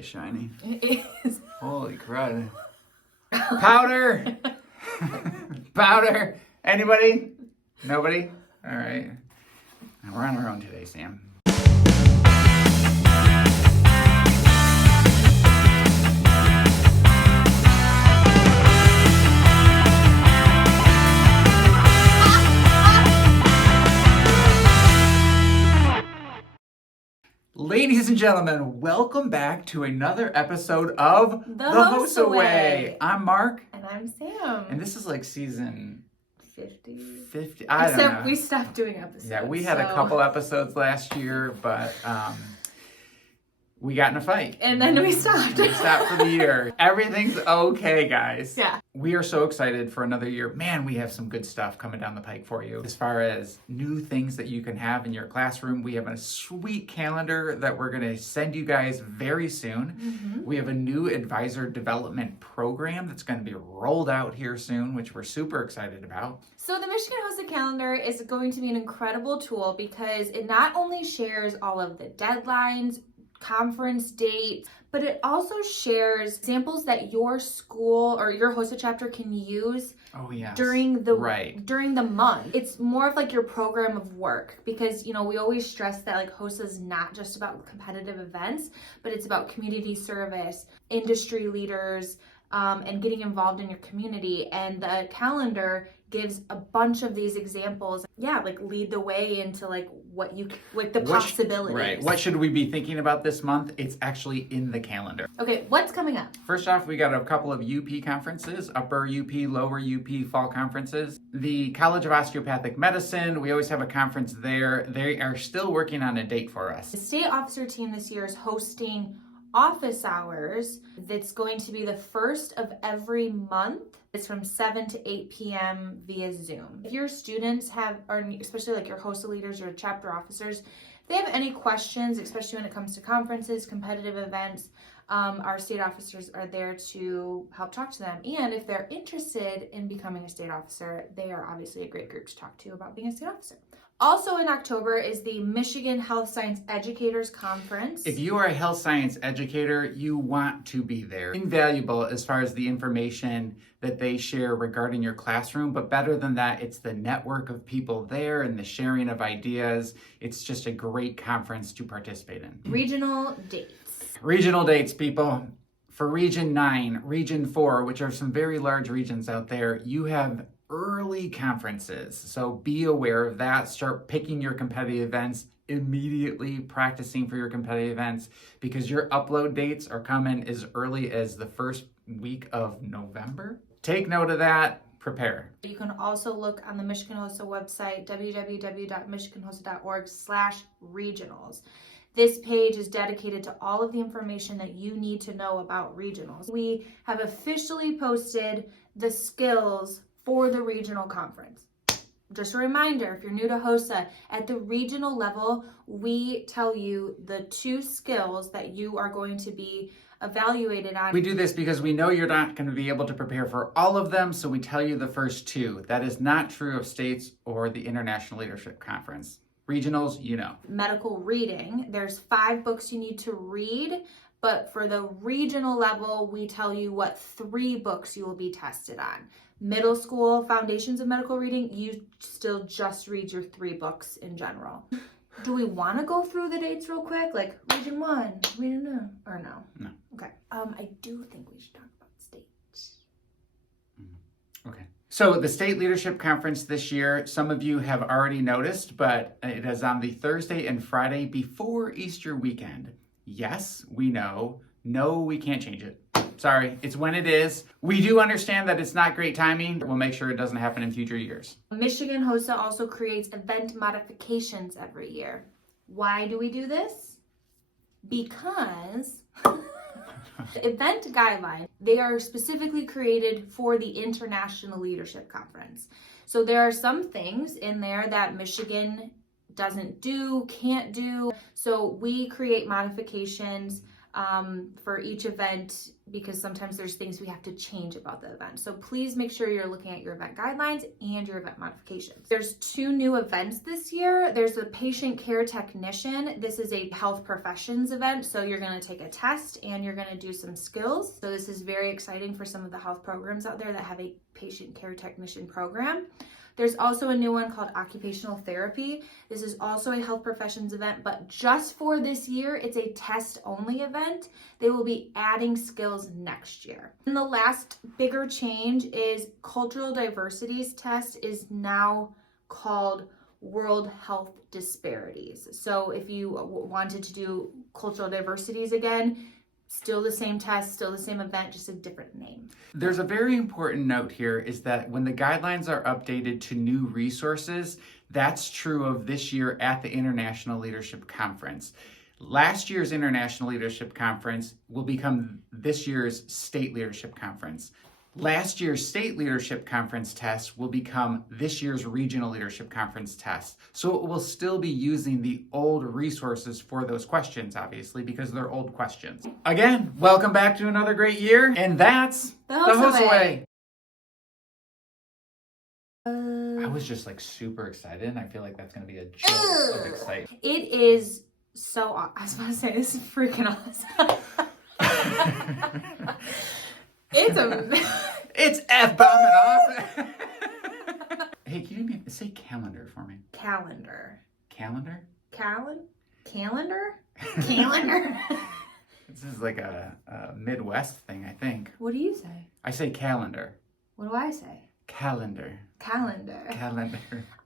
really shiny. It is. Holy crud. Powder! Powder! Anybody? Nobody? All right. We're on our own today, Sam. Ladies and gentlemen, welcome back to another episode of The HOSA Way. I'm Mark. And I'm Sam. And this is like season 50. I don't know. Except we stopped doing episodes. Yeah, we had a couple episodes last year, but we got in a fight. And then we stopped. We stopped for the year. Everything's okay, guys. Yeah. We are so excited for another year. Man, we have some good stuff coming down the pike for you. As far as new things that you can have in your classroom, we have a sweet calendar that we're going to send you guys very soon. Mm-hmm. We have a new advisor development program that's going to be rolled out here soon, which we're super excited about. So the Michigan HOSA calendar is going to be an incredible tool because it not only shares all of the deadlines, conference dates, but it also shares examples that your school or your HOSA chapter can use during the month. It's more of like your program of work because, you know, we always stress that like HOSA is not just about competitive events, but it's about community service, industry leaders, and getting involved in your community. And the calendar gives a bunch of these examples. Yeah, like lead the way into like the possibilities. Right. What should we be thinking about this month? It's actually in the calendar. Okay, what's coming up? First off, we got a couple of UP conferences, upper UP, lower UP fall conferences. The College of Osteopathic Medicine, we always have a conference there. They are still working on a date for us. The state officer team this year is hosting office hours. That's going to be the first of every month. It's from 7 to 8 p.m. via Zoom. If your students or especially like your HOSA leaders or chapter officers, if they have any questions, especially when it comes to conferences, competitive events, our state officers are there to help talk to them. And if they're interested in becoming a state officer, they are obviously a great group to talk to about being a state officer. Also in October is the Michigan Health Science Educators Conference. If you are a health science educator, you want to be there. Invaluable as far as the information that they share regarding your classroom, but better than that, it's the network of people there and the sharing of ideas. It's just a great conference to participate in. Regional dates. Regional dates, people. For Region 9, Region 4, which are some very large regions out there, you have early conferences. So be aware of that. Start picking your competitive events immediately, practicing for your competitive events because your upload dates are coming as early as the first week of November. Take note of that. Prepare. You can also look on the Michigan HOSA website, www.michiganhosa.org/regionals. This page is dedicated to all of the information that you need to know about regionals. We have officially posted the skills for the regional conference. Just a reminder, if you're new to HOSA, at the regional level, we tell you the 2 skills that you are going to be evaluated on. We do this because we know you're not going to be able to prepare for all of them, so we tell you the first 2. That is not true of states or the International Leadership Conference. Regionals, you know. Medical reading, there's 5 books you need to read, but for the regional level, we tell you what 3 books you will be tested on. Middle school, Foundations of Medical Reading, you still just read your 3 books in general. Do we want to go through the dates real quick? Like Region 1, Region 2, or no? No. Okay. I do think we should talk about states. Okay. So the State Leadership Conference this year, some of you have already noticed, but it is on the Thursday and Friday before Easter weekend. Yes, we know. No, we can't change it. Sorry, it's when it is. We do understand that it's not great timing. We'll make sure it doesn't happen in future years. Michigan HOSA also creates event modifications every year. Why do we do this? Because the event guidelines, they are specifically created for the International Leadership Conference. So there are some things in there that Michigan doesn't do, can't do. So we create modifications for each event, because sometimes there's things we have to change about the event. So please make sure you're looking at your event guidelines and your event modifications. There's 2 new events this year. There's a patient care technician. This is a health professions event. So you're going to take a test and you're going to do some skills. So this is very exciting for some of the health programs out there that have a patient care technician program. There's also a new one called occupational therapy. This is also a health professions event, but just for this year, it's a test only event. They will be adding skills next year. And the last bigger change is cultural diversities test is now called World Health Disparities. So if you wanted to do cultural diversities again, still the same test, still the same event, just a different name. There's a very important note here is that when the guidelines are updated to new resources, that's true of this year at the International Leadership Conference. Last year's International Leadership Conference will become this year's State Leadership Conference. Last year's State Leadership Conference test will become this year's Regional Leadership Conference test. So it will still be using the old resources for those questions, obviously, because they're old questions. Again, welcome back to another great year, and that's The HOSA Way. I was just like super excited, and I feel like that's going to be a jolt of excitement. It is so awesome. I was about to say, this is freaking awesome. It's F-bombing awesome. Hey, can you say calendar for me? Calendar. Calendar? Calendar? This is like a Midwest thing, I think. What do you say? I say calendar. What do I say? Calendar. Calendar. Calendar.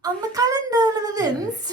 On the calendar of events.